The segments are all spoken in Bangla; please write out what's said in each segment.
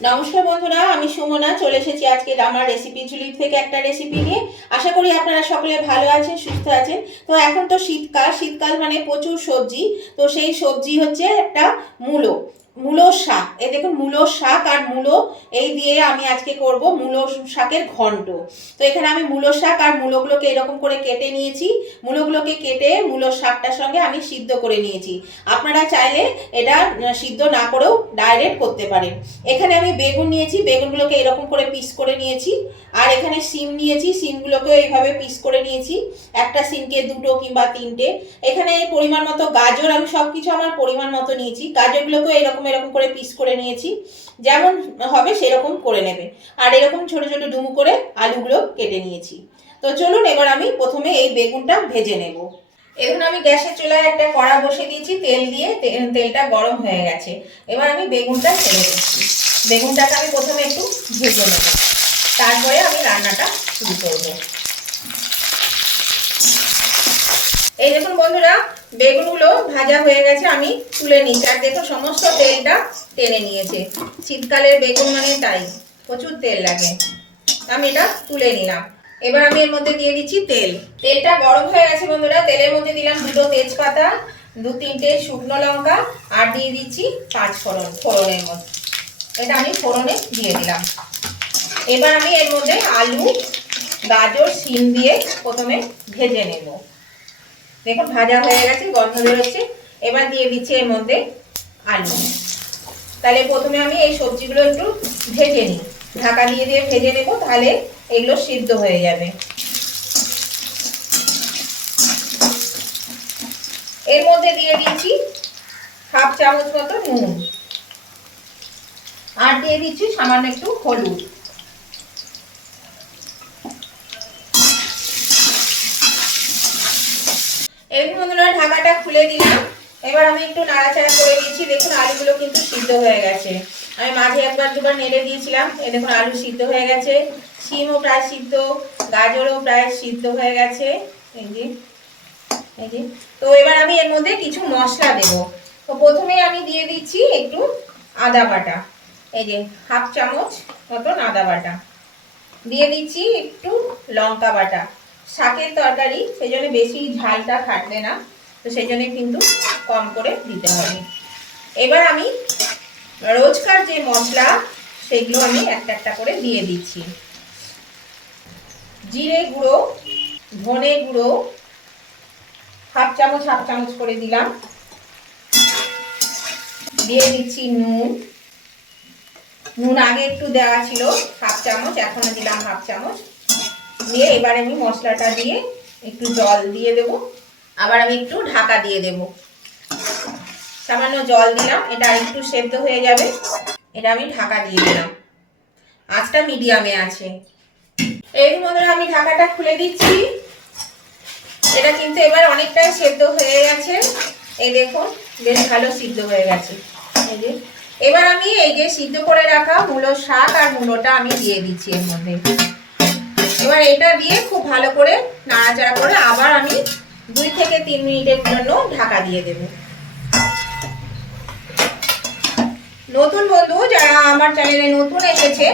নমস্কার বন্ধুরা, আমি সুমনা, চলে এসেছি আজকে আমার রেসিপি ঝুলি থেকে একটা রেসিপি নিয়ে। আশা করি আপনারা সকলে ভালো আছেন, সুস্থ আছেন। তো এখন তো শীতকাল শীতকাল মানে প্রচুর সবজি। তো সেই সবজি হচ্ছে একটা মূলো। মূলো শাক। এই দেখুন, মূলো শাক আর মূলো, এই দিয়ে আমি আজকে করব মূলো শাকের ঘন্ট। তো এখানে আমি মূলো শাক আর মূলোগুলোকে এরকম করে কেটে নিয়েছি। মূলোগুলোকে কেটে মূলো শাকটার সঙ্গে আমি সিদ্ধ করে নিয়েছি। আপনারা চাইলে এটা সিদ্ধ না করেও ডাইরেক্ট করতে পারেন। এখানে আমি বেগুন নিয়েছি, বেগুনগুলোকে এরকম করে পিস করে নিয়েছি। আর এখানে সিম নিয়েছি সিমগুলোকে এইভাবে পিস করে নিয়েছি। একটা সিমকে দুটো কিংবা তিনটে। এখানে পরিমাণ মতো গাজর, আমি সব কিছু আমার পরিমাণ মতো নিয়েছি। গাজরগুলোকেও এরকম এরকম করে পিস করে নিয়েছি। যেমন হবে সেরকম করে নেবে। আর এরকম ছোট ছোট ডুমু করে আলুগুলো কেটে নিয়েছি। তো চলুন এবার আমি প্রথমে এই বেগুনটা ভেজে নেব। এখন আমি গ্যাসের চুলায় একটা কড়া বসে দিয়েছি, তেল দিয়ে তেলটা গরম হয়ে গেছে। এবার আমি বেগুনটা ছেড়ে দিচ্ছি। বেগুনটাকে আমি প্রথমে একটু ভেজে নেব। তারপরে আমি রান্নাটা শুরু করব এই দেখুন বন্ধুরা বেগুনগুলো ভাজা হয়ে গেছে, আমি তুলে নিচ্ছি। আর দেখুন সমস্ত তেলটা টেনে নিয়েছে। শীতকালের বেগুন মানে তাই, প্রচুর তেল লাগে। আমি এটা তুলে নিলাম। এবার আমি এর মধ্যে দিয়ে দিচ্ছি তেল। তেলটা গরম হয়ে গেছে বন্ধুরা, তেলের মধ্যে দিলাম দুটো তেজপাতা, দু তিনটে শুকনো লঙ্কা, আর দিয়ে দিচ্ছি পাঁচ ফোড়ন, ফোড়নের মধ্যে। এটা আমি ফোড়নে দিয়ে দিলাম। এবার আমি এর মধ্যে আলু, গাজর, শিম দিয়ে প্রথমে ভেজে নেব। দেখুন ভাজা হয়ে গেছে, গন্ধ বেরোচ্ছে। এবার দিয়ে দিচ্ছি এর মধ্যে আলু। তাহলে প্রথমে আমি এই সবজিগুলো একটু ভেজে নিই। ঢাকা দিয়ে দিয়ে ভেজে নেব, তাহলে এগুলো সিদ্ধ হয়ে যাবে। এর মধ্যে দিয়ে দিচ্ছি হাফ চামচ মতো নুন। আর দিয়ে দিচ্ছি সামান্য একটু হলুদ এই বন্ধুরা ঢাকাটা খুলে দিলাম এবার আমি একটু নাড়াচাড়া করে দিচ্ছি দেখুন, আলুগুলো কিন্তু সিদ্ধ হয়ে গেছে। আমি মাঝে একবার দুবার নেড়ে দিয়েছিলাম। এই দেখুন, আলু সিদ্ধ হয়ে গেছে। শিমও প্রায় সিদ্ধ, গাজরও প্রায় সিদ্ধ হয়ে গেছে। এই যে এই যে। তো এবার আমি এর মধ্যে কিছু মশলা দেব। তো প্রথমে আমি দিয়ে দিচ্ছি একটু আদা বাটা। এই যে, হাফ চামচ মতন আদা বাটা। দিয়ে দিচ্ছি একটু লঙ্কা বাটা। শাকের তরকারি সেই জন্য বেশি ঝালটা খাটবে না। তো সেই জন্য কিন্তু কম করে দিতে হবে। এবার আমি রোজকার যে মশলা, সেগুলো আমি একটা একটা করে দিয়ে দিচ্ছি। জিরে গুঁড়ো, ধনে গুঁড়ো, হাফ চামচ হাফ চামচ করে দিলাম। দিয়ে দিচ্ছি নুন। নুন আগে একটু দেওয়া ছিল, হাফ চামচ এখনও দিলাম হাফ চামচ। দিয়ে এবার আমি মশলাটা দিয়ে একটু জল দিয়ে দেব। আবার আমি একটু ঢাকা দিয়ে দেব। সামান্য জল দিলাম, এটা একটু সেদ্ধ হয়ে যাবে। এটা আমি ঢাকা দিয়ে দিলাম। আঁচটা মিডিয়ামে আছে। এই মধ্যে আমি ঢাকাটা খুলে দিচ্ছি। এটা কিন্তু এবার অনেকটাই সেদ্ধ হয়ে গেছে। এই দেখুন, বেশ ভালো সিদ্ধ হয়ে গেছে। এই যে, এবার আমি এই যে সিদ্ধ করে রাখা মূলো শাক আর মূলোটা আমি দিয়ে দিচ্ছি এর মধ্যে। এবার এটা দিয়ে খুব ভালো করে নাড়াচাড়া করে আবার আমি দুই থেকে তিন মিনিটের জন্য ঢাকা দিয়ে দেব। নতুন বন্ধু যারা আমার চ্যানেলে নতুন এসেছে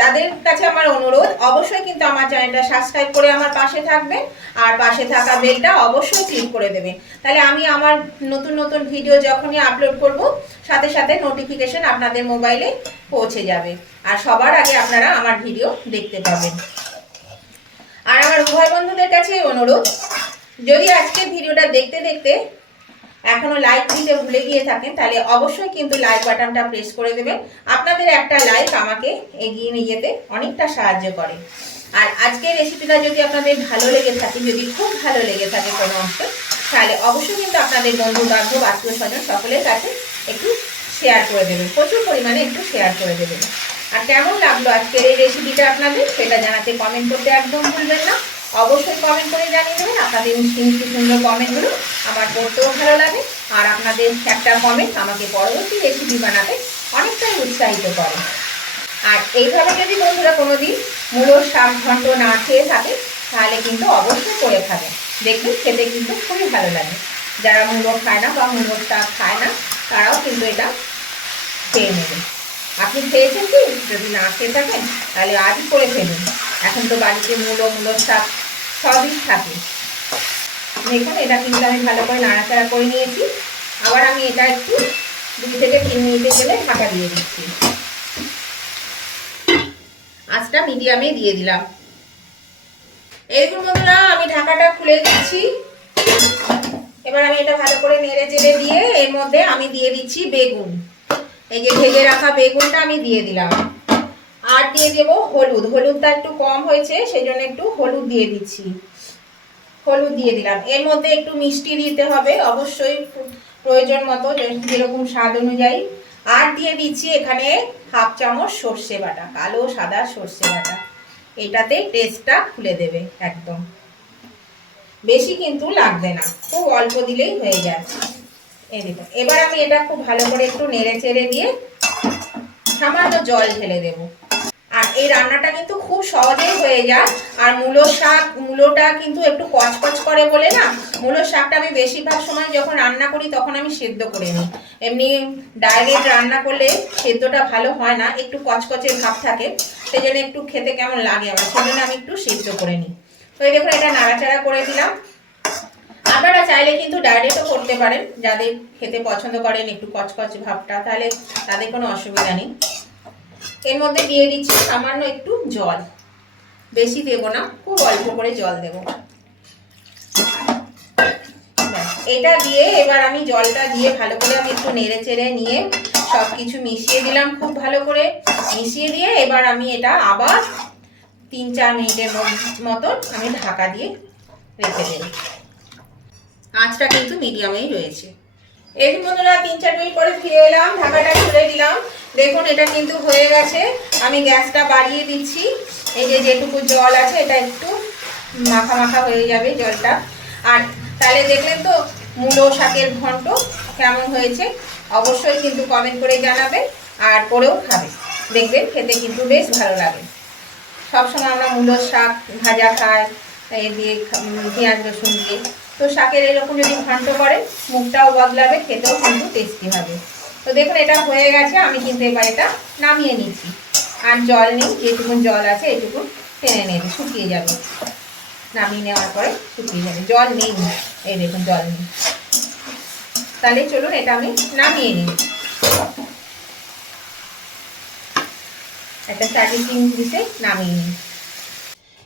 তাদের কাছে আমার অনুরোধ, অবশ্যই কিন্তু আমার চ্যানেলটা সাবস্ক্রাইব করে আমার পাশে থাকবেন, আর পাশে থাকা বেলটা অবশ্যই ক্লিক করে দেবেন। তাহলে আমি আমার নতুন নতুন ভিডিও যখনই আপলোড করব, সাথে সাথে নোটিফিকেশন আপনাদের মোবাইলে পৌঁছে যাবে, আর সবার আগে আপনারা আমার ভিডিও দেখতে পাবেন। আর আমার উভয় বন্ধুদের কাছে অনুরোধ যদি আজকের ভিডিওটা দেখতে দেখতে এখনও লাইক দিতে ভুলে গিয়ে থাকেন, তাহলে অবশ্যই কিন্তু লাইক বাটনটা প্রেস করে দেবেন। আপনাদের একটা লাইক আমাকে এগিয়ে নিয়ে যেতে অনেকটা সাহায্য করে। আর আজকের রেসিপিটা যদি আপনাদের ভালো লেগে থাকে, যদি খুব ভালো লেগে থাকে কোনো অংশ, তাহলে অবশ্যই কিন্তু আপনাদের বন্ধু বান্ধব আত্মীয় স্বজন সকলের কাছে একটু শেয়ার করে দেবেন। প্রচুর পরিমাণে একটু শেয়ার করে দেবেন। আর কেমন লাগল আজকের এই রেসিপিটা আপনাদের, সেটা জানাতে কমেন্ট করতে একদম ভুলবেন না। অবশ্যই কমেন্ট করে জানিয়ে দেবেন। আপনাদের মিষ্টি সুন্দর কমেন্টগুলো আমার পড়তেও ভালো লাগে। আর আপনাদের একটা কমেন্ট আমাকে পরবর্তী রেসিপি বানাতে অনেকটাই উৎসাহিত করে। আর এইভাবে যদি বন্ধুরা কোনোদিন মূলোর শাক ঘন্ট না খেয়ে থাকে, তাহলে কিন্তু অবশ্যই করে খাবেন দেখবেন খেতে কিন্তু খুবই ভালো লাগে। যারা মূলো খায় না বা মূলোর শাক খায় না, তারাও কিন্তু এটা খেয়ে নেবে। আপনি খেয়েছেন কি? যদি না খেয়ে থাকেন, তাহলে আজই করে ফেলুন। এখন তো বাড়িতে মূলো মূলো শাক সবই থাকে। দেখুন এটা কিন্তু আমি ভালো করে নাড়াচাড়া করে নিয়েছি। আবার আমি এটা একটু দুই থেকে তিন মিনিটের জন্য ঢাকা দিয়ে দিচ্ছি। আঁচটা মিডিয়ামে দিয়ে দিলাম। এরকম বন্ধুরা, আমি ঢাকাটা খুলে দিচ্ছি। এবার আমি এটা ভালো করে নেড়ে চেড়ে দিয়ে এর মধ্যে আমি দিয়ে দিচ্ছি বেগুন। এই যে ভেজে রাখা বেগুনটা আমি দিয়ে দিলাম। আর দিয়ে দেব হলুদ। হলুদটা একটু কম হয়েছে সেই জন্য একটু হলুদ দিয়ে দিচ্ছি। হলুদ দিয়ে দিলাম। এর মধ্যে একটু মিষ্টি দিতে হবে, অবশ্যই প্রয়োজন মতো যেরকম স্বাদ অনুযায়ী। আর দিয়ে দিচ্ছি এখানে হাফ চামচ সর্ষে বাটা, কালো সাদা সর্ষে বাটা। এটাতে টেস্টটা খুলে দেবে একদম। বেশি কিন্তু লাগবে না, খুব অল্প দিলেই হয়ে যায়। এই দেখুন এবার আমি এটা খুব ভালো করে একটু নেড়ে চেড়ে দিয়ে সামান্য জল ঢেলে দেব। এই রান্নাটা কিন্তু খুব সহজেই হয়ে যায়। আর মূলো শাক, মূলোটা কিন্তু একটু কচকচ করে বলে না, মূলো শাকটা আমি বেশিরভাগ সময় যখন রান্না করি তখন আমি সেদ্ধ করে নিই। এমনি ডাইরেক্ট রান্না করলে সেদ্ধটা ভালো হয় না, একটু কচকচের ভাব থাকে, সেই জন্য একটু খেতে কেমন লাগে আমার, সেই জন্য আমি একটু সেদ্ধ করে নিই। তো এই দেখুন, এটা নাড়াচাড়া করে দিলাম। আপনারা চাইলে কিন্তু ডাইরেক্টও করতে পারেন, যাদের খেতে পছন্দ করেন একটু কচকচ ভাবটা, তাহলে তাদের কোনো অসুবিধা নেই। এর মধ্যে দিয়ে দিচ্ছি সামান্য একটু জল। বেশি দেবো না, খুব অল্প করে জল দেবো। এটা দিয়ে এবার আমি জলটা দিয়ে ভালো করে আমি একটু নেড়ে চেড়ে নিয়ে সব কিছু মিশিয়ে দিলাম খুব ভালো করে। মিশিয়ে দিয়ে এবার আমি এটা আবার তিন চার মিনিটের মতন আমি ঢাকা দিয়ে রেখে দেব। আঁচটা কিন্তু মিডিয়ামেই রয়েছে। এই বন্ধুরা, তিন চার মিনিট পরে ফিরে এলাম, ঢাকাটা খুলে দিলাম। দেখুন, এটা কিন্তু হয়ে গেছে। আমি গ্যাসটা বাড়িয়ে দিচ্ছি। এই যে যেটুকু জল আছে, এটা একটু মাখা মাখা হয়ে যাবে জলটা। আর তাহলে দেখলেন তো, মূলো শাকের ঘন্ট কেমন হয়েছে? অবশ্যই কিন্তু কমেন্ট করে জানাবে, আর করেও খাবে। দেখবেন, খেতে কিন্তু বেশ ভালো লাগে। সবসময় আমরা মূলোর শাক ভাজা খাই, এই দিয়ে পেঁয়াজ রসুন দিয়ে। তো শাকের এরকম যদি ঘন্ট করে, মুখটাও বদলাবে, খেতেও কিন্তু টেস্টি হবে। তো দেখুন, এটা হয়ে গেছে, আমি কিন্তু এবার এটা নামিয়ে নিচ্ছি। আর জল নেই যেটুকুন জল আছে, এটুকু টেনে নেবে, শুকিয়ে যাবে। নামিয়ে নেওয়ার পরে শুকিয়ে যাবে। জল নেই এই দেখুন, জল নেই। তাহলে চলুন, এটা আমি নামিয়ে নিই। একটা সার্ভিসিং দিতে নামিয়ে নিই।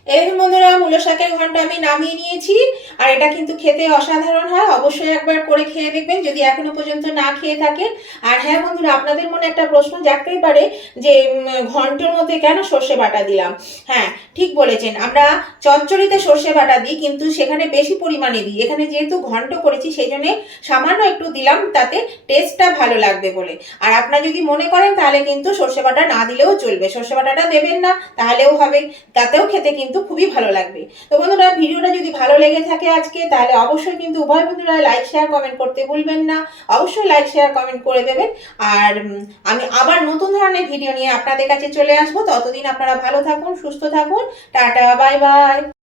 দেখুন বন্ধুরা, মূলো শাকের ঘন্ট আমি নামিয়ে নিয়েছি, আর এটা কিন্তু খেতে অসাধারণ হয়, অবশ্যই একবার করে খেয়ে দেখবেন, যদি এখনও পর্যন্ত না খেয়ে থাকেন। আর হ্যাঁ বন্ধুরা, আপনাদের মনে একটা প্রশ্ন জাগতেই পারে, যে ঘন্টর মধ্যে কেন সর্ষে বাটা দিলাম? হ্যাঁ ঠিক বলেছেন, আমরা চচ্চড়িতে সর্ষে বাটা দিই, কিন্তু সেখানে বেশি পরিমাণে দিই। এখানে যেহেতু ঘন্ট করেছি সেই জন্যে সামান্য একটু দিলাম, তাতে টেস্টটা ভালো লাগবে বলে। আর আপনারা যদি মনে করেন, তাহলে কিন্তু সর্ষে বাটা না দিলেও চলবে। সর্ষে বাটাটা দেবেন না, তাহলেও হবে, তাতেও খেতে কিন্তু খুবই ভালো লাগবে। তো বন্ধুরা, ভিডিওটা যদি ভালো লেগে থাকে আজকে, তাহলে অবশ্যই কিন্তু উভয় বন্ধুরা লাইক শেয়ার কমেন্ট করতে ভুলবেন না। অবশ্যই লাইক শেয়ার কমেন্ট করে দেবেন। আর আমি আবার নতুন ধরনের ভিডিও নিয়ে আপনাদের কাছে চলে আসব। ততদিন আপনারা ভালো থাকুন, সুস্থ থাকুন। Tata bye bye